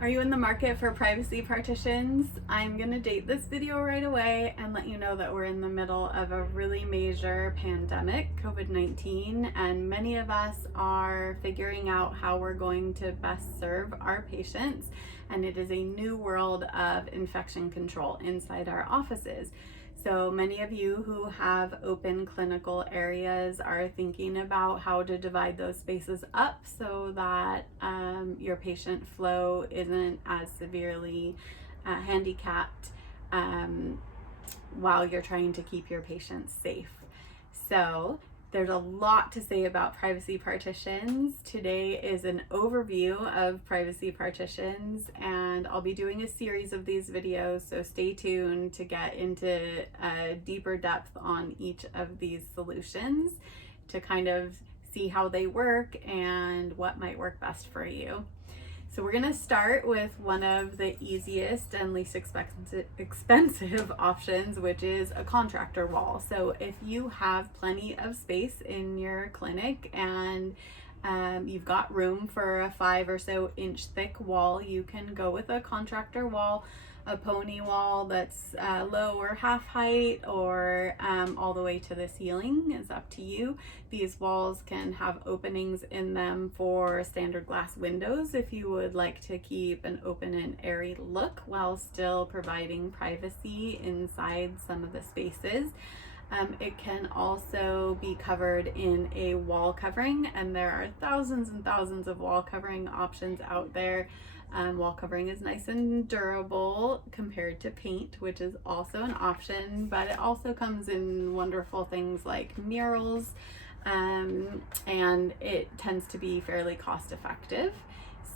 Are you in the market for privacy partitions? I'm gonna date this video right away and let you know that we're in the middle of a really major pandemic, COVID-19, and many of us are figuring out how we're going to best serve our patients. And it is a new world of infection control inside our offices. So many of you who have open clinical areas are thinking about how to divide those spaces up so that your patient flow isn't as severely handicapped while you're trying to keep your patients safe. So there's a lot to say about privacy partitions. Today is an overview of privacy partitions, and I'll be doing a series of these videos, so stay tuned to get into a deeper depth on each of these solutions to kind of see how they work and what might work best for you. So we're gonna start with one of the easiest and least expensive options, which is a contractor wall. So if you have plenty of space in your clinic and you've got room for a 5 or so inch thick wall, you can go with a contractor wall, a pony wall that's low or half height, or all the way to the ceiling is up to you. These walls can have openings in them for standard glass windows if you would like to keep an open and airy look while still providing privacy inside some of the spaces. It can also be covered in a wall covering, and there are thousands and thousands of wall covering options out there. Wall covering is nice and durable compared to paint, which is also an option, but it also comes in wonderful things like murals, and it tends to be fairly cost effective.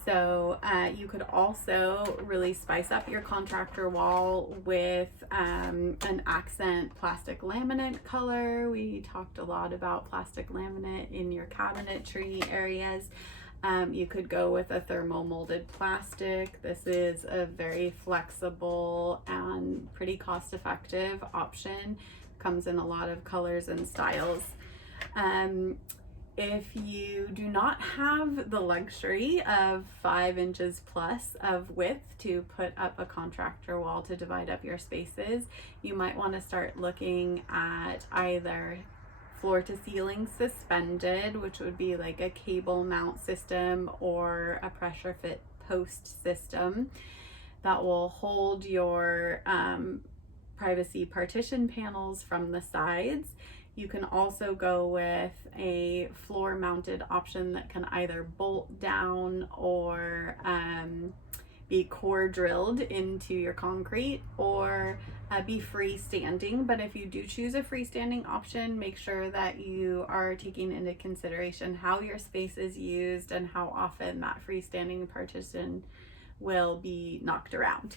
So you could also really spice up your contractor wall with an accent plastic laminate color. We talked a lot about plastic laminate in your cabinetry areas. You could go with a thermal molded plastic. This is a very flexible and pretty cost-effective option. Comes in a lot of colors and styles. If you do not have the luxury of 5 inches plus of width to put up a contractor wall to divide up your spaces, you might want to start looking at either floor to ceiling suspended, which would be like a cable mount system, or a pressure fit post system that will hold your privacy partition panels from the sides. You can also go with a floor mounted option that can either bolt down or be core drilled into your concrete, or be freestanding. But if you do choose a freestanding option, make sure that you are taking into consideration how your space is used and how often that freestanding partition will be knocked around.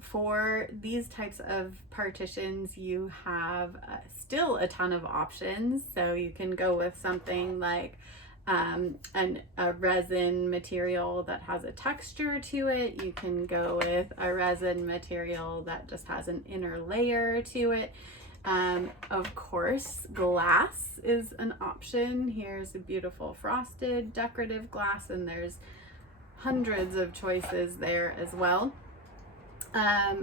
For these types of partitions, you have still a ton of options. So you can go with something like a resin material that has a texture to it. You can go with a resin material that just has an inner layer to it. Of course, glass is an option. Here's a beautiful frosted decorative glass, and there's hundreds of choices there as well.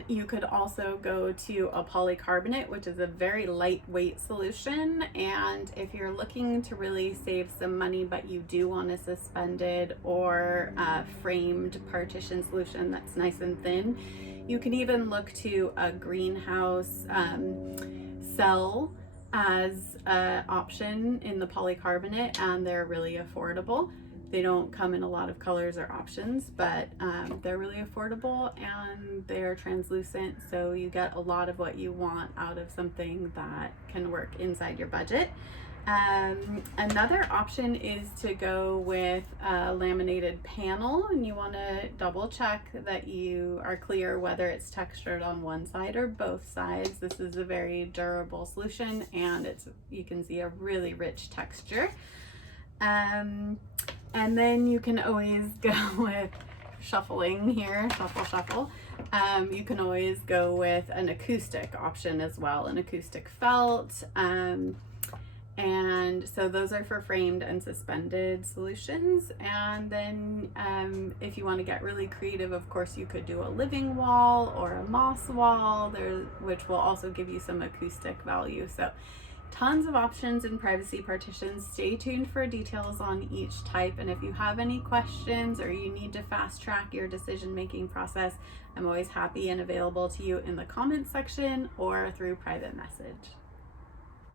You could also go to a polycarbonate, which is a very lightweight solution. And if you're looking to really save some money, but you do want a suspended or framed partition solution that's nice and thin, you can even look to a greenhouse cell as an option in the polycarbonate, and they're really affordable. They don't come in a lot of colors or options, but they're really affordable, and they're translucent, so you get a lot of what you want out of something that can work inside your budget. Another option is to go with a laminated panel, and you want to double check that you are clear whether it's textured on one side or both sides. This is a very durable solution, and you can see a really rich texture. And then you can always go with shuffling here, shuffle. You can always go with an acoustic option as well, an acoustic felt. And so those are for framed and suspended solutions. And then if you want to get really creative, of course, you could do a living wall or a moss wall there, which will also give you some acoustic value. So tons of options in privacy partitions. Stay tuned for details on each type. And if you have any questions or you need to fast track your decision-making process, I'm always happy and available to you in the comments section or through private message.